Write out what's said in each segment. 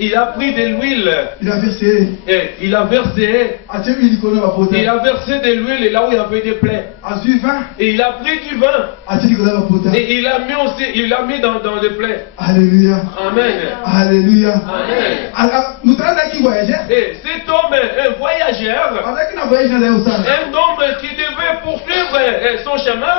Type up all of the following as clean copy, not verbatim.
Il a pris de l'huile. Il a versé. Et il a versé. Il a versé de l'huile là où il y avait des plaies. Et il a pris du vin. Et il a mis aussi, il l'a mis dans les plaies. Alléluia. Amen. Alléluia. Amen. Et cet homme, un voyageur, un homme qui devait poursuivre son chemin.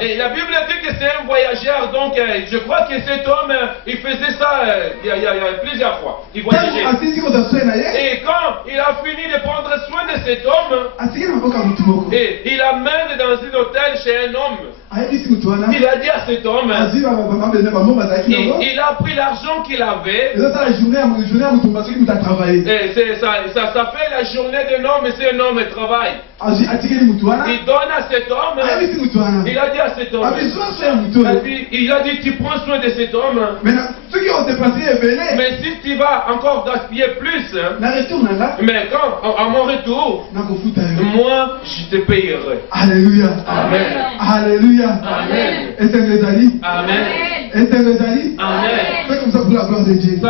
Et la Bible dit que c'est un voyageur, donc je crois que cet homme, il faisait ça il y a plusieurs fois. Il voyageait. Et quand il a fini de prendre soin de cet homme, et il amène dans un hôtel chez un homme. Il a dit à cet homme, il a pris l'argent qu'il avait. Et ça fait la journée d'un homme, et c'est un homme qui travaille. Il donne à cet homme. Il a dit à cet homme. Et puis, il a dit, tu prends soin de cet homme. Mais si tu vas encore gaspiller plus, mais quand, à mon retour, moi, je te payerai. Alléluia. Amen. Alléluia. Amen. Amen. Amen. Amen. Fais comme ça pour la gloire de Dieu.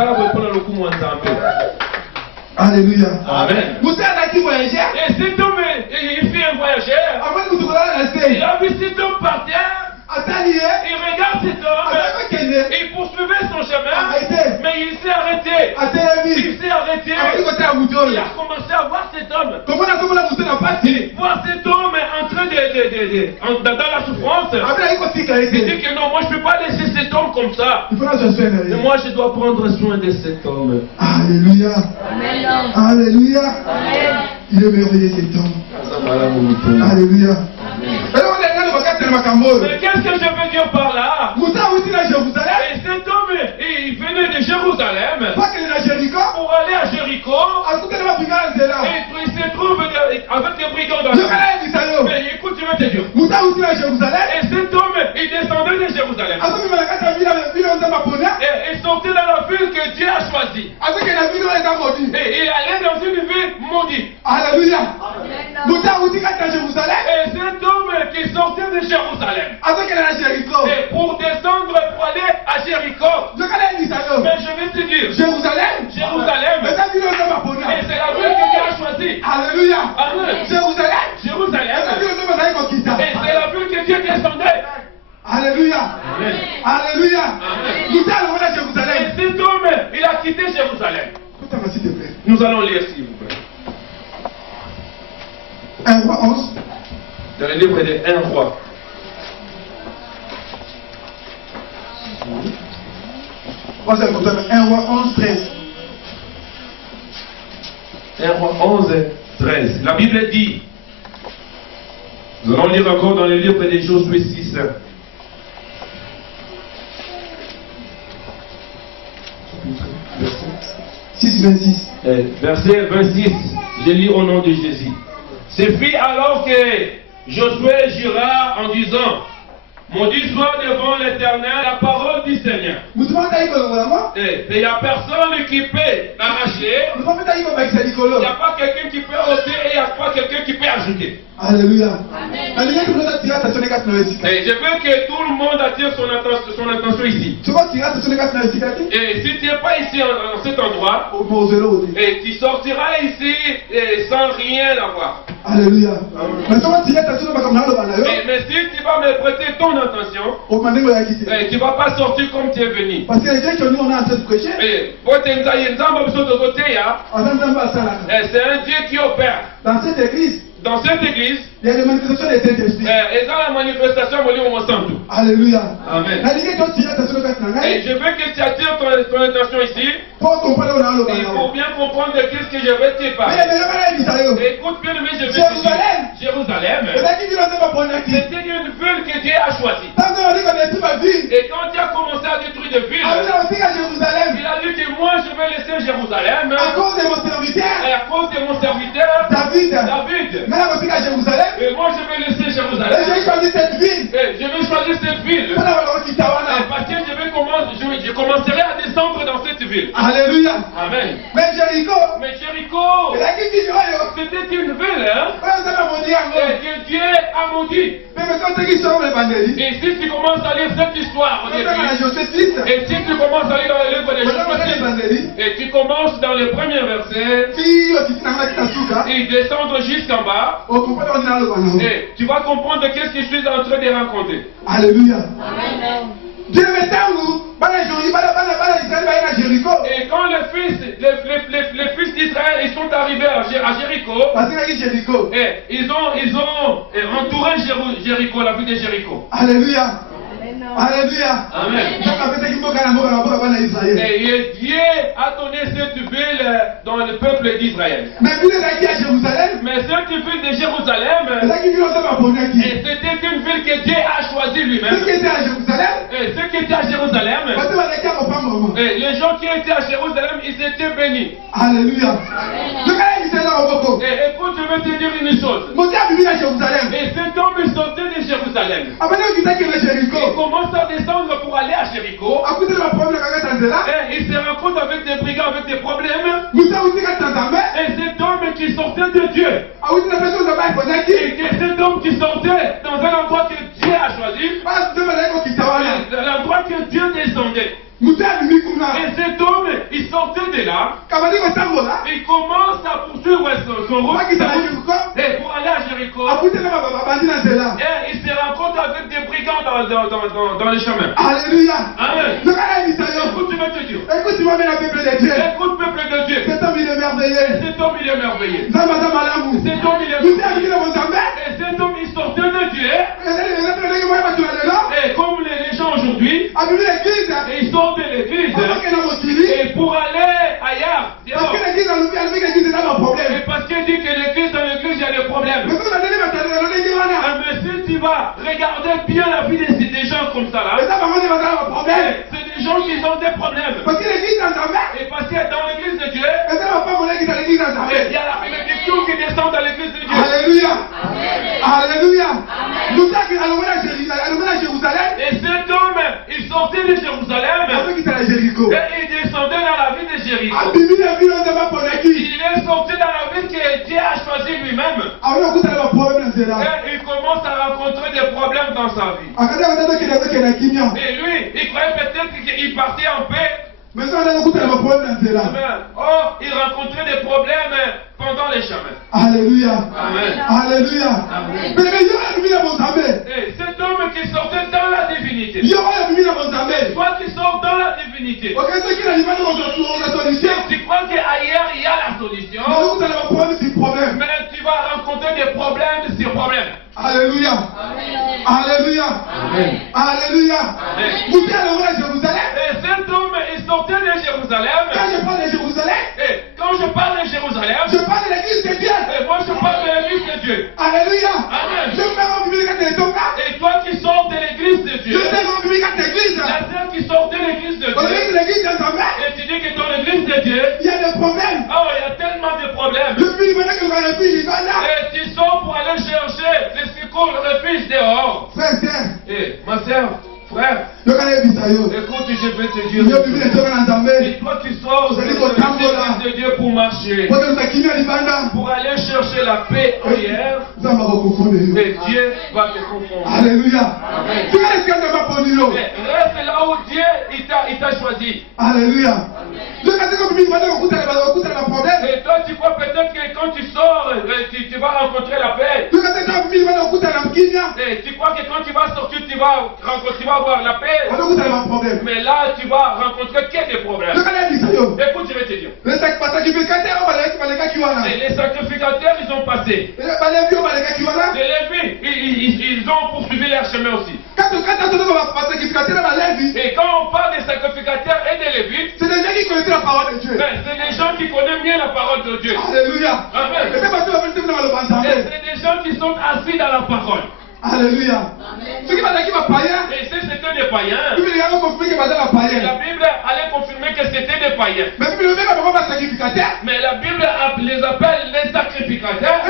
Alléluia. Amen. Et cet homme, il fait un voyageur. Il a vu cet homme par terre. Il regarde cet homme. Il poursuivait son chemin. Mais il s'est arrêté. Il s'est arrêté. Il a commencé à voir cet homme. Voir cet homme en train dans la souffrance. Il dit que non, moi je ne peux pas laisser cet homme comme ça. Et moi je dois prendre soin de cet homme. Alléluia. Alléluia. Il est merveilleux cet homme. Alléluia. Mais qu'est-ce que je veux dire par là? Et cet homme, il venait de Jérusalem pour aller à Jéricho. Et il se trouve avec des brigands dans la. Mais écoute, je vais te dire. Et cet homme, il descendait de Jérusalem. Et il sortait dans la ville que Dieu a choisie. Et il allait dans une ville maudite. Alléluia. Et cet homme qui sortait de Jérusalem. Et pour descendre pour aller à Jéricho. Mais je vais te dire. Jérusalem. Et c'est la ville que Dieu a choisie. Alléluia. Amen. Jérusalem. Et c'est la ville que Dieu descendait. Alléluia. Amen. Alléluia. Amen. Nous allons à Jérusalem. Et cet homme, il a quitté Jérusalem. Nous allons lire s'il vous plaît. 1 roi 11. Dans le livre de 1 roi. Un roi 11, 13. 1 roi 11, 13. La Bible dit, nous allons lire encore dans le livre de Josué 6. Verset 26, je lis au nom de Jésus. Ce fut alors que Josué jura en disant, maudit soit devant l'Éternel la parole du Seigneur. Et il n'y a personne qui peut l'arracher. Il n'y a pas quelqu'un qui peut ôter et il n'y a pas quelqu'un qui peut ajouter. Alléluia. Et je veux que tout le monde attire son attention ici. Et si tu n'es pas ici en cet endroit, et tu sortiras ici sans rien avoir. Alléluia. Mais si tu vas me prêter ton attention, tu ne vas pas sortir comme tu es venu. Parce que les gens que nous on a en train de prêcher, c'est un Dieu qui opère. Dans cette église, il y a des manifestations de Saint-Esprit. Et dans la manifestation, alléluia. Amen. Et je veux que tu attires ton attention ici. Et pour bien comprendre qu'est-ce que je vais te parler. Écoute bien, mais je vais te dire. Jérusalem. C'était une ville que Dieu a choisie. Et quand Dieu a commencé à détruire des villes, il a dit que moi je vais laisser Jérusalem. À cause de mon serviteur. Et à cause de mon serviteur David. Et moi je vais laisser Jérusalem. Et je vais choisir cette ville. Et je vais choisir cette ville. Parce que je commencerai à descendre dans cette ville. Alléluia. Amen. Mais Jéricho. C'était une ville, hein. que Dieu a maudit. Et si tu commences à lire cette histoire, et si tu commences à lire dans le livre des Josué, et tu commences dans le premier verset, et descendre jusqu'en bas, et tu vas comprendre qu'est-ce que je suis en train de raconter. Alléluia. Et quand les fils d'Israël ils sont arrivés à Jéricho, et ils ont entouré Jéricho, la ville de Jéricho. Alléluia. Alléluia. Amen. Et Dieu a donné cette ville dans le peuple d'Israël. Mais cette ville de Jérusalem, et c'était une ville que Dieu a choisie lui-même. Et ceux qui étaient à Jérusalem, et les gens qui étaient à Jérusalem, ils étaient bénis. Alléluia. Et écoute, je vais te dire une chose. Et cet homme est sorti de Jérusalem. Il commence à descendre pour aller à Jéricho. Et il se rencontre avec des brigands, avec des problèmes. Et cet homme qui sortait de Dieu. Et cet homme qui sortait dans un endroit que Dieu a choisi. L'endroit que Dieu descendait. Et cet homme, il sortait de là. Il commence à poursuivre son route. Et pour aller à Jéricho. Et il se rencontre avec des brigands dans les chemins. Alléluia. Amen. Écoute, tu vas te dire. Écoute, peuple de Dieu. Cet homme il est merveilleux. Cet homme il est merveilleux. Cet homme il est merveilleux. Et cet homme il sortait de Dieu. Et comme les gens aujourd'hui, ils sortent de l'église. Et pour aller ailleurs. Et parce qu'il dit que l'église, dans l'église, il y a des problèmes. Mais si tu vas regarder bien la vie des gens comme ça là, c'est des gens qui ont des problèmes. Et parce que dans l'église de Dieu, il y a la bénédiction qui descend dans l'église de Dieu. Alléluia. Alléluia. Et cet homme, il sortait de Jérusalem et il descendait dans la ville de Jéricho. Il est sorti dans la ville que Dieu a choisi lui-même. Et il commence à rencontrer des problèmes dans sa vie. Et lui, il croyait peut-être qu'il partait en paix. Mais il rencontrait des problèmes pendant les chemins. Alléluia. Amen. Alléluia. Amen. Et cet homme qui sortait dans la divinité. Toi qui sors dans la divinité. Tu crois qu'ailleurs il y a la solution. Mais tu vas rencontrer des problèmes sur problèmes. Alléluia. Alléluia. Alléluia. Et cet homme il sortait de Jérusalem. Et quand je parle de Jérusalem, je parle de l'église de Dieu. Et moi je parle de l'église de Dieu. Alléluia. Amen. Et toi qui sors de l'église de Dieu. La sœur qui sort de l'église de Dieu. Et tu dis que dans l'église de Dieu, il y a des problèmes. Oh, il y a tellement de problèmes. Et tu sors pour aller chercher les secours, le refuge dehors. Frère, et ma sœur, frère, écoute, je vais te dire. Et toi qui sors de l'église de Dieu pour marcher, pour aller chercher la paix ailleurs, et Dieu va te confondre. Alléluia. Reste là où Dieu il t'a choisi. Alléluia. Et toi tu crois peut-être que quand tu sors, tu vas rencontrer la paix. Et tu crois que quand tu vas sortir, tu vas avoir la paix. Mais là tu vas rencontrer que des problèmes. Écoute, je vais te dire. Et les sacrificateurs ils ont passé. Les Lévites, ils ont poursuivi leur chemin aussi. Et quand on parle des sacrificateurs et des Lévites, c'est des gens qui connaissent la parole de Dieu. C'est des gens qui connaissent bien la parole de Dieu. Alléluia. Amen. Et c'est des gens qui sont assis dans la parole. Alléluia. Et si c'était des païens, la Bible allait confirmer que c'était des païens. Mais la Bible les appelle les sacrificateurs.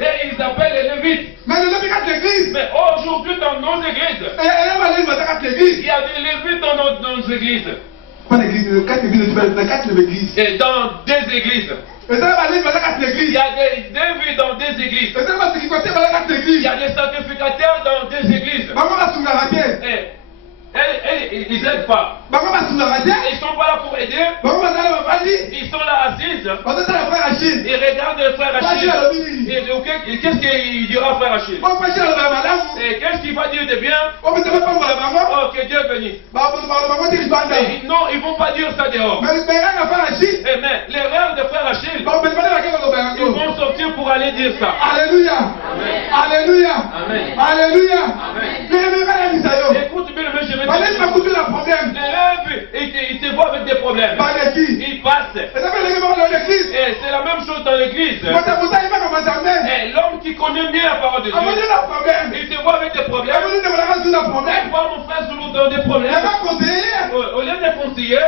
Et ils appellent les Lévites. Mais aujourd'hui dans nos églises, il y a des Lévites dans nos églises. Pas l'église, 4 églises. Et dans des églises. Il y a des vies dans des églises. Il y a des sacrificateurs dans des églises. Ils n'aident pas. Ils ne sont pas là pour aider. Ils sont là assises. Ils regardent le frère Achille. Et qu'est-ce qu'il dira frère Achille? Et qu'est-ce qu'il va dire de bien? Oh, que Dieu bénisse. Et non, ils ne vont pas dire ça dehors. Mais l'erreur de frère Achille, ils vont sortir pour aller dire ça. Alléluia. Alléluia. Alléluia. Écoute bien le monsieur. Il te voit avec des problèmes. Il passe. Et c'est la même chose dans l'église. Et l'homme qui connaît bien la parole de Dieu, il te voit avec des problèmes. Il voit mon frère Zoulou dans des problèmes. Au lieu de conseiller,